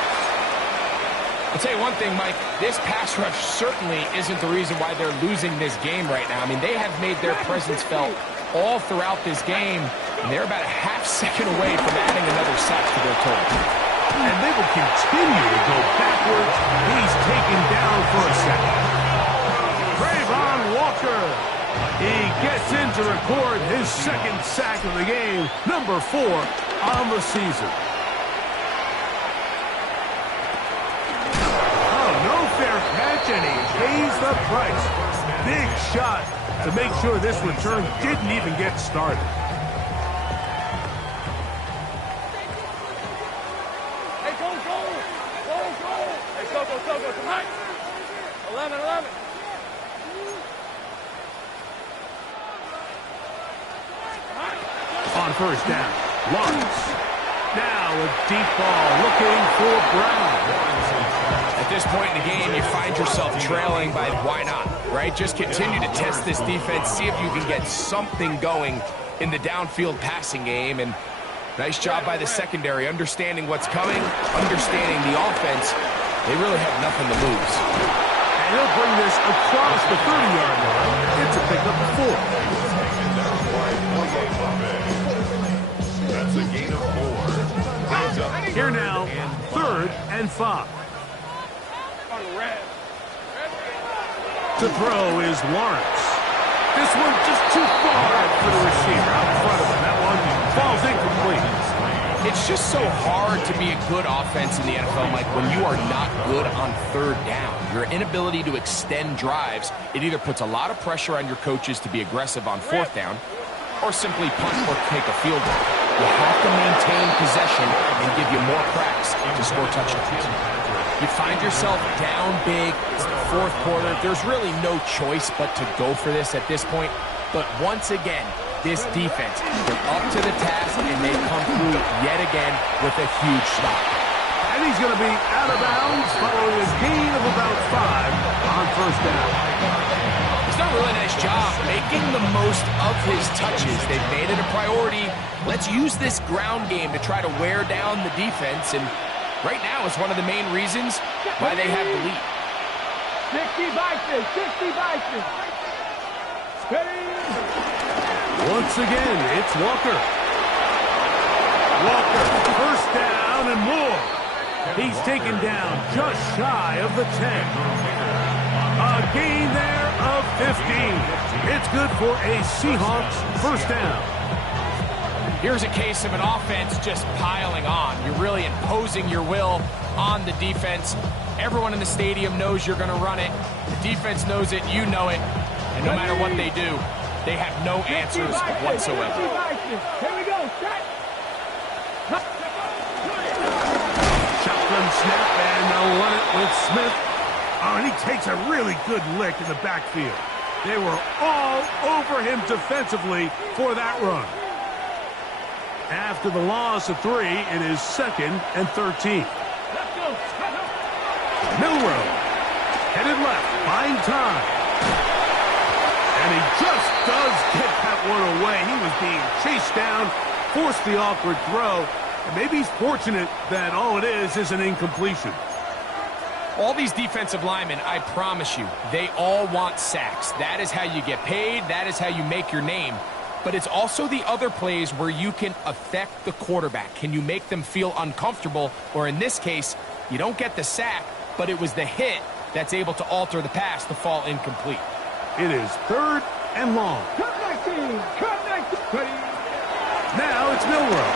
I'll tell you one thing, Mike. This pass rush certainly isn't the reason why they're losing this game right now. I mean, they have made their presence felt all throughout this game, and they're about a half second away from adding another sack to their total. And they will continue to go backwards. He's taken down for a sack. Trayvon Walker. He gets in to record his 2nd sack of the game, number 4 on the season. Oh, no fair catch, and he pays the price. Big shot to make sure this return didn't even get started. Hey, go. Hey, go, come on. 11. On 1st down, Lawrence. Now a deep ball looking for Brown. At this point in the game, you find yourself trailing by why not, right? Just continue to test this defense, see if you can get something going in the downfield passing game. And nice job by the secondary, understanding what's coming, understanding the offense. They really have nothing to lose. And he'll bring this across the 30-yard line. It's a pickup of 4. That's a gain of 4. Here now, 3rd and 5. To throw is Lawrence. This one just too far for the receiver out in front of him. That one falls incomplete. It's just so hard to be a good offense in the NFL, Mike, when you are not good on 3rd down. Your inability to extend drives, it either puts a lot of pressure on your coaches to be aggressive on 4th down or simply punt or take a field goal. You have to maintain possession and give you more cracks to score touchdowns. You find yourself down big. It's the 4th quarter. There's really no choice but to go for this at this point. But once again, this defense, they're up to the task, and they come through yet again with a huge stop. And he's going to be out of bounds following a gain of about 5 on 1st down. He's done a really nice job making the most of his touches. They've made it a priority. Let's use this ground game to try to wear down the defense, and right now is one of the main reasons why they have the lead. 60 Bison. Steady. Once again, it's Walker. Walker, 1st down and more. He's taken down just shy of the 10. A gain there of 15. It's good for a Seahawks 1st down. Here's a case of an offense just piling on. You're really imposing your will on the defense. Everyone in the stadium knows you're going to run it. The defense knows it, you know it. And no matter what they do, they have no answers whatsoever. Here we go, set. Shotgun snap. with Smith. Oh, and he takes a really good lick in the backfield. They were all over him defensively for that run. After the loss of 3, it is 2nd and 13. Milrow headed left, buying time. And he just does get that one away. He was being chased down, forced the awkward throw. And maybe he's fortunate that all it is an incompletion. All these defensive linemen, I promise you, they all want sacks. That is how you get paid. That is how you make your name. But it's also the other plays where you can affect the quarterback. Can you make them feel uncomfortable? Or in this case, you don't get the sack, but it was the hit that's able to alter the pass to fall incomplete. It is 3rd and long. Now it's Milrow.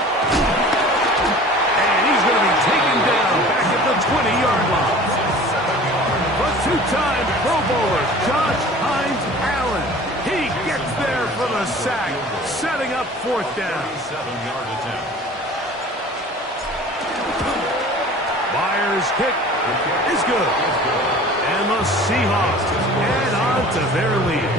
And he's going to be taken down back at the 20-yard line. But two-time Pro Bowler Josh Hines Allen. He gets there for the sack, setting up 4th down. 7-yard attempt. Myers' kick is good. And the Seahawks add on to their lead.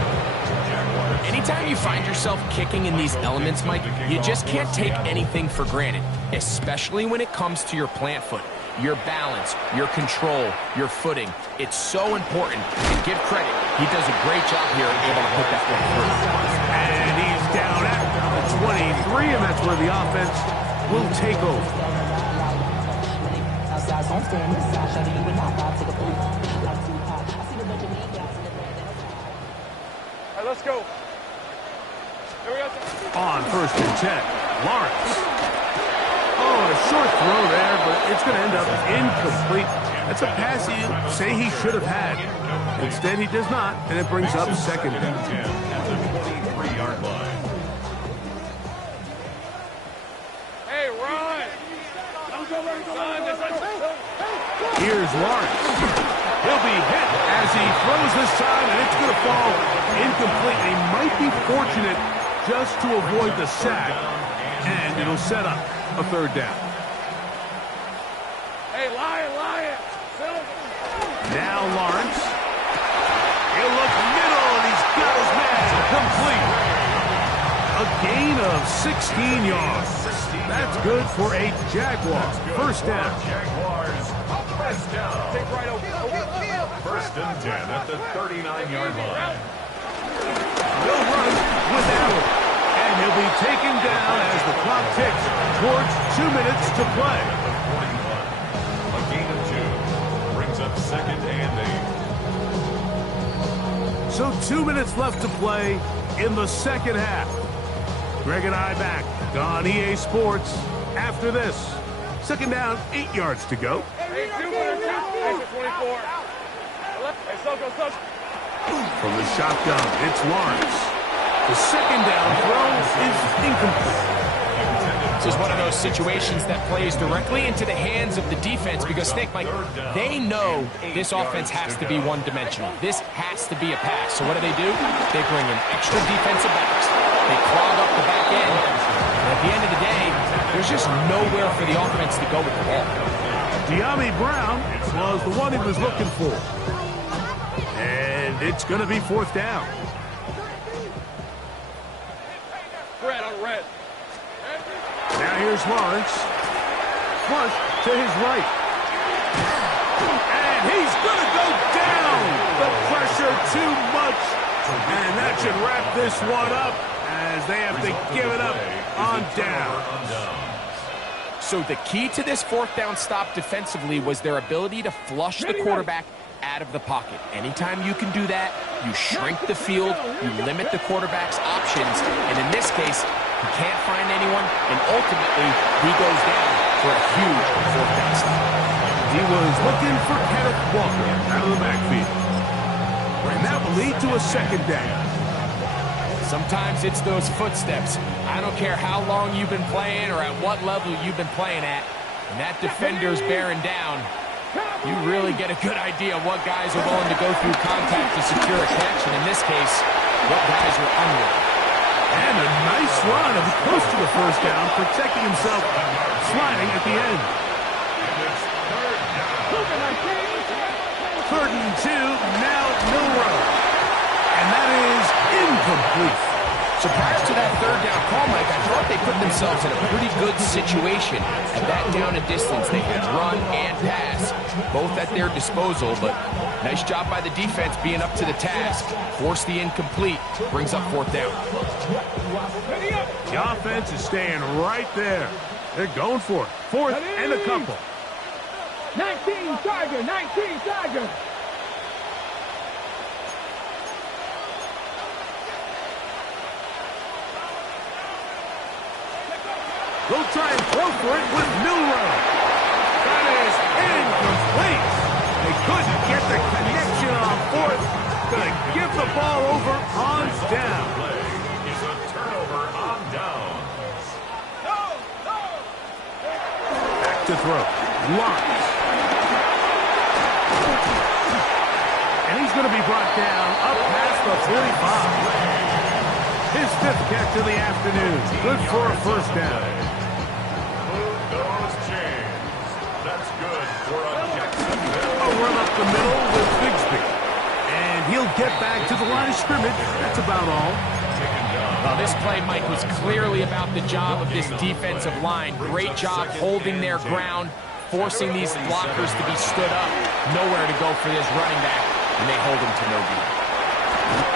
Anytime you find yourself kicking in these elements, Mike, you just can't take anything for granted, especially when it comes to your plant foot. Your balance, your control, your footing. It's so important. And give credit, he does a great job here able to put that one through. And he's down at the 23, and that's where the offense will take over. All right, let's go. Here we go. On 1st and 10, Lawrence. Oh, a short throw there, but it's going to end up incomplete. That's a pass you say he should have had. Instead, he does not, and it brings up 2nd down. At the 23-yard line. Hey, run! Here's Lawrence. He'll be hit as he throws this time, and it's going to fall incomplete. He might be fortunate just to avoid the sack, and it'll set up a 3rd down. Hey, Lion! Now Lawrence. He'll look middle, and he's got his man complete. A gain of 16 yards. That's good for a Jaguar. 1st down. Jaguars, 1st down. Take right over. 1st and 10 at the 39-yard line. No run with Allen. And he'll be taken down as the clock ticks towards 2 minutes to play. A gain of 2 brings up 2nd and 8. So 2 minutes left to play in the 2nd half. Greg and I back on EA Sports after this. 2nd down, 8 yards to go. Hey, 2 minutes. Hey, 24. Hey, Soko. From the shotgun, it's Lawrence. The 2nd down throw is incomplete. This is one of those situations that plays directly into the hands of the defense because, Nick, Mike, they know this offense has to be one-dimensional. This has to be a pass. So what do? They bring in extra defensive backs. They clog up the back end. And at the end of the day, there's just nowhere for the offense to go with the ball. De'Ami Brown was the one he was looking for. And it's going to be 4th down. Red on red. Now here's Lawrence. Flush to his right. And he's going to go down. The pressure too much. And that should wrap this one up as they have to give it up on down. So the key to this 4th down stop defensively was their ability to flush the quarterback out of the pocket. Anytime you can do that, you shrink the field, you limit the quarterback's options, and in this case, he can't find anyone, and ultimately, he goes down for a huge 4th down stop. He was looking for Kenneth Walker out of the backfield. And that will lead to a 2nd down. Sometimes it's those footsteps. I don't care how long you've been playing or at what level you've been playing at, and that defender's bearing down. You really get a good idea of what guys are willing to go through contact to secure a catch, and in this case, what guys are unwilling. And a nice run of close to the 1st down, protecting himself, sliding at the end. 3rd and 2. Now Milrow. And that is incomplete. So prior to that 3rd down call, Mike, I thought they put themselves in a pretty good situation. At that down and distance, they could run and pass, both at their disposal. But nice job by the defense being up to the task. Force the incomplete. Brings up 4th down. The offense is staying right there. They're going for it. 4th and a couple. 19 Tiger, 19 Tiger. They'll try and throw for it with Milrow. That is incomplete. They couldn't get the connection on 4th. Gonna give the ball over on down. Is a turnover on downs. Back to throw. Lawrence. And he's going to be brought down up past the 45. His 5th catch of the afternoon. Good for a 1st down. Those chains. That's good for a Jacksonville. A run up the middle with Bigsby. And he'll get back to the line of scrimmage. That's about all. Well, this play, Mike, was clearly about the job of this defensive line. Great job holding their ground, forcing these blockers to be stood up. Nowhere to go for this running back, and they hold him to no gain.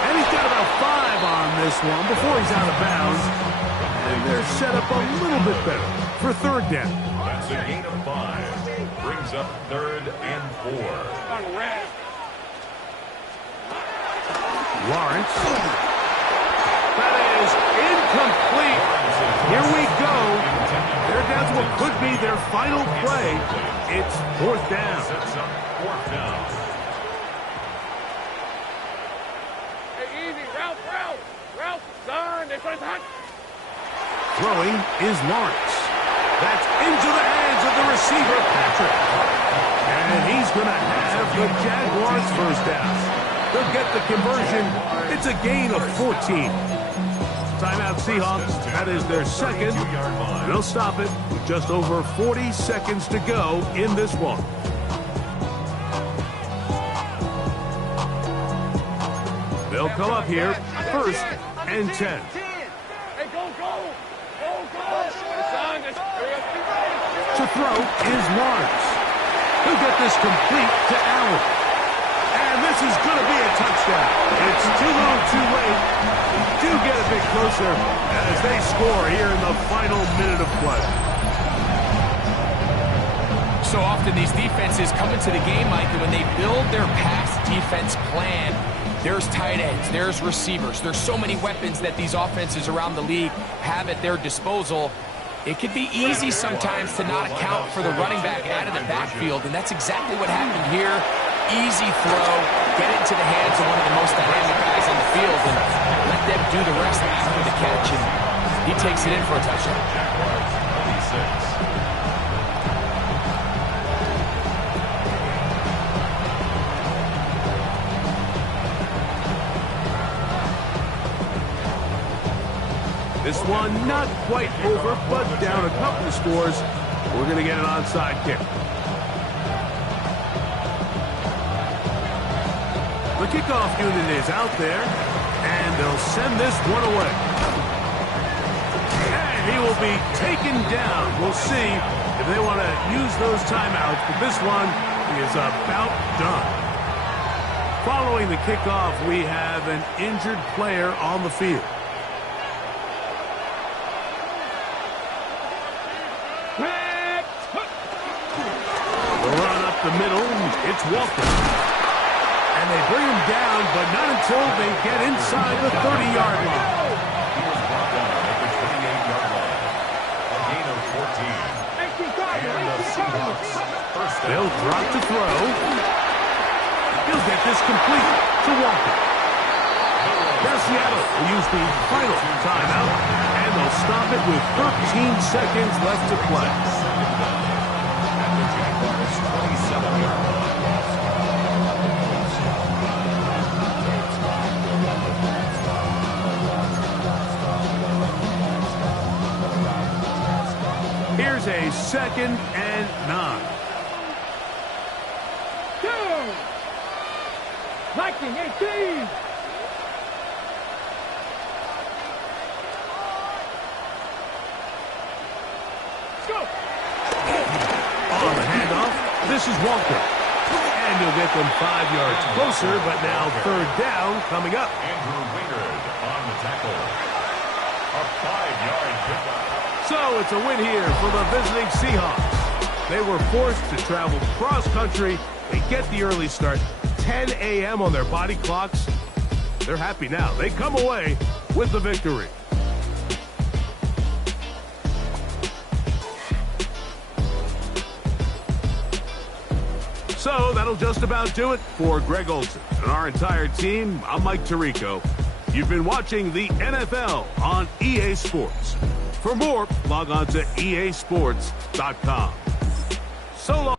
And he's got about 5 on this one before he's out of bounds. And they're set up a little bit better for 3rd down. That's a gain of 5. Brings up 3rd and 4. Lawrence. That is incomplete. Here we go. They're down to what could be their final play. It's 4th down. Sets up 4th down. Hey, easy. Route. Son, this one's hot. Throwing is Lawrence. That's into the hands of the receiver, Patrick. And he's going to have the Jaguars' 1st down. They'll get the conversion. It's a gain of 14. Timeout Seahawks. That is their 2nd. They'll stop it with just over 40 seconds to go in this one. They'll come up here 1st and 10. Hey, go. Son, To throw is Lawrence. He'll get this complete to Allen. And this is going to be a touchdown. It's too little too late. Do get a bit closer as they score here in the final minute of play. So often these defenses come into the game, Mike, and when they build their pass defense plan, there's tight ends, there's receivers, there's so many weapons that these offenses around the league have at their disposal. It can be easy sometimes to not account for the running back out of the backfield, and that's exactly what happened here. Easy throw, get it into the hands of one of the most dynamic guys on the field, and let them do the rest after the catch, and he takes it in for a touchdown. Jaguars 26. This one not quite over, but down a couple of scores. We're going to get an onside kick. The kickoff unit is out there, and they'll send this one away. And he will be taken down. We'll see if they want to use those timeouts, but this one is about done. Following the kickoff, we have an injured player on the field. The middle, it's Walker. And they bring him down, but not until they get inside the 30-yard line. He was brought down at the 28-yard line. A gain of 14. And the Seahawks 1st down. They'll drop to throw. He'll get this complete to Walker. Now Seattle will use the final timeout, and they'll stop it with 13 seconds left to play. Here's a 2nd and 9. Liking 18. On the handoff, this is Walker. And he'll get them 5 yards closer, but now third down coming up. Andrew Wingard on the tackle. A 5-yard pickup. So it's a win here for the visiting Seahawks. They were forced to travel cross-country. They get the early start, 10 a.m. on their body clocks. They're happy now. They come away with the victory. So that'll just about do it for Greg Olsen and our entire team. I'm Mike Tirico. You've been watching the NFL on EA Sports. For more, log on to easports.com. So long.